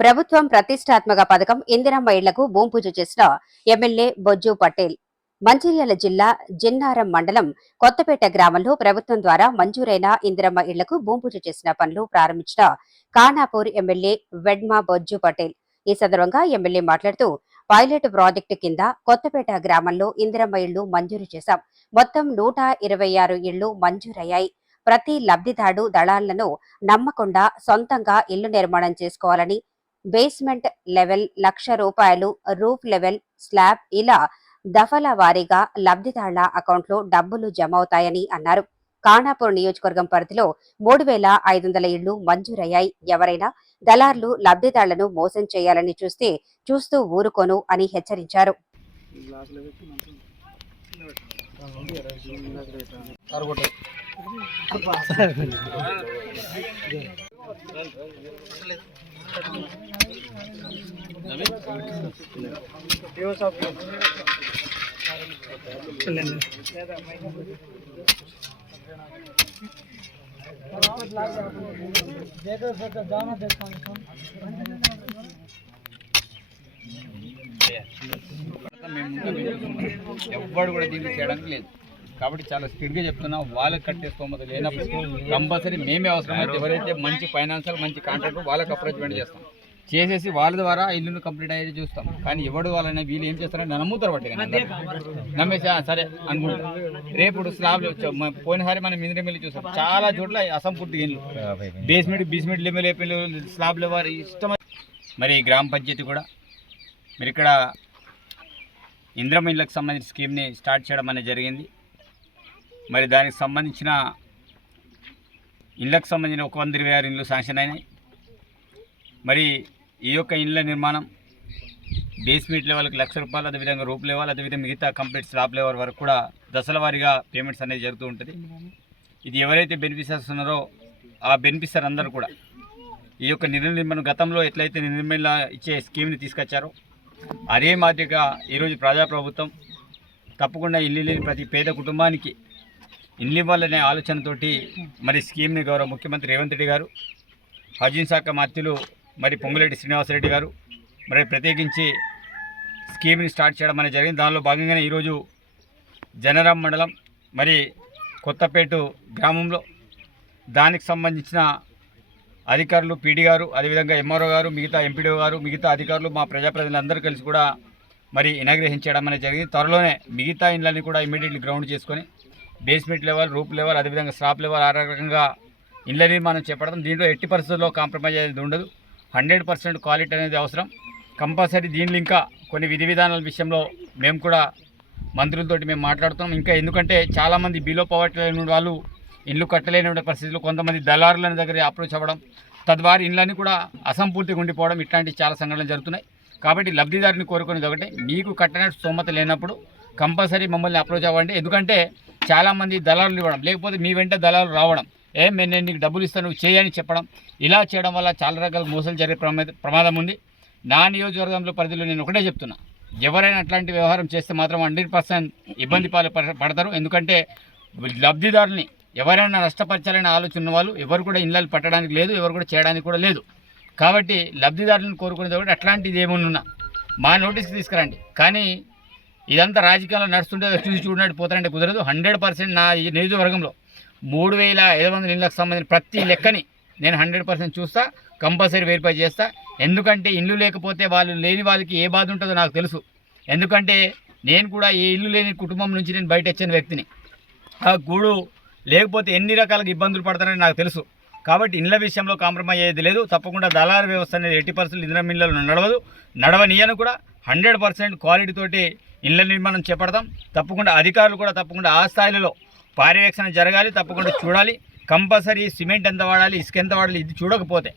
ప్రభుత్వం ప్రతిష్టాత్మక పథకం ఇందిరమ్మ ఇళ్ళకు భూమి పూజ చేసిన ఎమ్మెల్యే బొజ్జు పటేల్. మంచిర్యాల జిల్లా జిన్నారం మండలం కొత్తపేట గ్రామంలో ప్రభుత్వం ద్వారా మంజూరైన ఇందిరమ్మ ఇళ్ళకు భూమి పూజ చేసిన పనులు ప్రారంభించిన ఖానాపూర్ ఎమ్మెల్యే వెడ్మా బొజ్జు పటేల్. ఈ సందర్భంగా ఎమ్మెల్యే మాట్లాడుతూ పైలట్ ప్రాజెక్టు కింద కొత్తపేట గ్రామంలో ఇందిరమ్మ ఇళ్ళు మంజూరు చేశాం. మొత్తం నూట ఇరవై ఆరు ఇళ్ళు మంజూరయ్యాయి. ప్రతి లబ్ధిదారు దళాలను నమ్మకుండా సొంతంగా ఇల్లు నిర్మాణం చేసుకోవాలని బేస్మెంట్ లెవెల్ లక్ష రూపాయలు రూఫ్ లెవెల్ స్లాబ్ ఇలా దఫల వారీగా లబ్ధిదారుల అకౌంట్లో డబ్బులు జమ అవుతాయని అన్నారు. ఖానాపూర్ నియోజకవర్గం పరిధిలో మూడు వేల ఐదు వందల ఇళ్ళు మంజూరయ్యాయి. ఎవరైనా దళార్లు లబ్ధిదారులను మోసం చేయాలని చూస్తే చూస్తూ ఊరుకోను అని హెచ్చరించారు. ఎవ్వడు కూడా దీన్ని చేయడానికి లేదు. కాబట్టి చాలా స్పీడ్గా చెప్తున్నాం వాళ్ళకి కట్టే స్తోమత లేనప్పుడు కంపల్సరీ మేమే అవసరమైతే ఎవరైతే మంచి ఫైనాన్షియల్ మంచి కాంట్రాక్టర్ వాళ్ళకి అప్రోచ్మెంట్ చేస్తాం. చేసేసి వాళ్ళ ద్వారా ఇల్లును కంప్లీట్ అయ్యేది చూస్తాం. కానీ ఎవడు వాళ్ళని వీళ్ళు ఏం చేస్తారని నమ్ముతారు పట్టి నమ్మేసి సరే అనుకుంటా. రేపు వచ్చాం పోయినసారి మనం ఇంద్ర మిల్లి చూస్తాం చాలా చోట్ల అసంపూర్తి ఇల్లు. బేస్మెంట్ బేస్మెంట్ లెవెల్ అయిపోయి స్లాబ్ లెవెల్ ఇష్టం. మరి గ్రామ పంచాయతీ కూడా మీరు ఇక్కడ ఇంద్రమిళ్ళకు సంబంధించిన స్కీమ్ని స్టార్ట్ చేయడం అనేది జరిగింది. మరి దానికి సంబంధించిన ఇళ్ళకు సంబంధించిన ఒక వంద ఇరవై ఆరు ఇళ్ళు శాంక్షన్ అయినాయి. మరి ఈ యొక్క ఇళ్ళ నిర్మాణం బేస్మెంట్ లెవెల్కి లక్ష రూపాయలు అదేవిధంగా రూప్ లెవెల్ అదేవిధంగా మిగతా కంప్లీట్ స్లాబ్ లెవెల్ వరకు కూడా దశల వారీగా పేమెంట్స్ అనేది జరుగుతూ ఉంటుంది. ఇది ఎవరైతే బెనిఫిషియర్స్ ఉన్నారో ఆ బెనిఫిషియర్ అందరూ కూడా ఈ యొక్క నిర్ణయం నిర్మాణం గతంలో ఎట్లయితే నిర్మల ఇచ్చే స్కీమ్ని తీసుకొచ్చారో అదే మాదిరిగా ఈరోజు ప్రజాప్రభుత్వం తప్పకుండా ఇల్లు లేని ప్రతి పేద కుటుంబానికి ఇల్లు ఇవ్వాలనే ఆలోచనతోటి మరి స్కీమ్ని గౌరవ ముఖ్యమంత్రి రేవంత్ రెడ్డి గారు హజీన్ శాఖ మంత్రులు మరి పొంగులేటి శ్రీనివాసరెడ్డి గారు మరి ప్రత్యేకించి స్కీమ్ని స్టార్ట్ చేయడం అనేది జరిగింది. దానిలో భాగంగానే ఈరోజు జనరాం మండలం మరి కొత్తపేట గ్రామంలో దానికి సంబంధించిన అధికారులు పీడీ గారు అదేవిధంగా ఎంఆర్ఓ గారు మిగతా ఎంపీడీఓ గారు మిగతా అధికారులు మా ప్రజాప్రతినిధులందరూ కలిసి కూడా మరి ఇనాగ్రేషన్ చేయడం అనేది జరిగింది. త్వరలోనే మిగతా ఇండ్లని కూడా ఇమీడియట్లీ గ్రౌండ్ చేసుకొని బేస్మెంట్ లెవెల్ రూప్ లెవెల్ అదేవిధంగా స్లాప్ లెవెల్ ఆ రకంగా ఇళ్ళ నిర్మాణం చేపడతాం దీంట్లో ఎట్టి పరిస్థితుల్లో కాంప్రమైజ్ అనేది ఉండదు. హండ్రెడ్ పర్సెంట్ క్వాలిటీ అనేది అవసరం. కంపల్సరీ దీనిలో ఇంకా కొన్ని విధి విధానాల విషయంలో మేము కూడా మంత్రులతోటి మేము మాట్లాడుతున్నాం. ఇంకా ఎందుకంటే చాలామంది బిలో పవర్టీ లేని వాళ్ళు ఇల్లు కట్టలేని పరిస్థితులు కొంతమంది దళారుల దగ్గర అప్రోచ్ అవ్వడం తద్వారా ఇళ్ళని కూడా అసంపూర్తిగా ఉండిపోవడం ఇట్లాంటి చాలా సంఘటనలు జరుగుతున్నాయి. కాబట్టి లబ్ధిదారుని కోరుకునేది ఒకటే మీకు కట్టిన స్తోమత లేనప్పుడు కంపల్సరీ మమ్మల్ని అప్రోచ్ అవ్వండి. ఎందుకంటే చాలామంది దళారులు ఇవ్వడం లేకపోతే మీ వెంట దళాలు రావడం ఏ మేము నేను నీకు డబ్బులు ఇస్తాను నువ్వు చేయని చెప్పడం ఇలా చేయడం వల్ల చాలా రకాల మోసాలు జరిగే ప్రమాద ప్రమాదం ఉంది. నా నియోజకవర్గంలో పరిధిలో నేను ఒకటే చెప్తున్నా. ఎవరైనా అట్లాంటి వ్యవహారం చేస్తే మాత్రం హండ్రెడ్ పర్సెంట్ ఇబ్బంది పాలు పడ- పడతారు. ఎందుకంటే లబ్ధిదారుల్ని ఎవరైనా నష్టపరచాలనే ఆలోచన ఉన్న వాళ్ళు ఎవరు కూడా ఇళ్ళలు పట్టడానికి లేదు ఎవరు కూడా చేయడానికి కూడా లేదు. కాబట్టి లబ్ధిదారులను కోరుకునేది ఒకటి అట్లాంటిది ఏమన్నా? మా నోటీస్కి తీసుకురండి. కానీ ఇదంతా రాజకీయాల్లో నడుస్తుంటే చూసి చూడనట్టు పోతారంటే కుదరదు. హండ్రెడ్ పర్సెంట్ నా నియోజకవర్గంలో మూడు వేల ఐదు వందల ఇళ్ళకు సంబంధించిన ప్రతి లెక్కని నేను హండ్రెడ్ పర్సెంట్ చూస్తా కంపల్సరీ వెరిఫై చేస్తా. ఎందుకంటే ఇల్లు లేకపోతే వాళ్ళు లేని వాళ్ళకి ఏ బాధ ఉంటుందో నాకు తెలుసు. ఎందుకంటే నేను కూడా ఏ ఇల్లు లేని కుటుంబం నుంచి నేను బయట వచ్చిన వ్యక్తిని. ఆ గూడు లేకపోతే ఎన్ని రకాలుగా ఇబ్బందులు పడతారని నాకు తెలుసు. కాబట్టి ఇళ్ళ విషయంలో కాంప్రమైజ్ అయ్యేది లేదు. తప్పకుండా దళారు వ్యవస్థ అనేది ఎట్టి పర్సెంట్ ఇంద్ర మిల్లలు నడవదు. నడవనీయను కూడా హండ్రెడ్ పర్సెంట్ క్వాలిటీతోటి ఇళ్ళ ఇళ్ళ నిర్మాణం చేపడతాం. తప్పకుండా అధికారులు కూడా తప్పకుండా ఆ స్థాయిలో పర్యవేక్షణ జరగాలి తప్పకుండా చూడాలి. కంపల్సరీ సిమెంట్ ఎంత వాడాలి ఇసుక ఎంత వాడాలి ఇది చూడకపోతే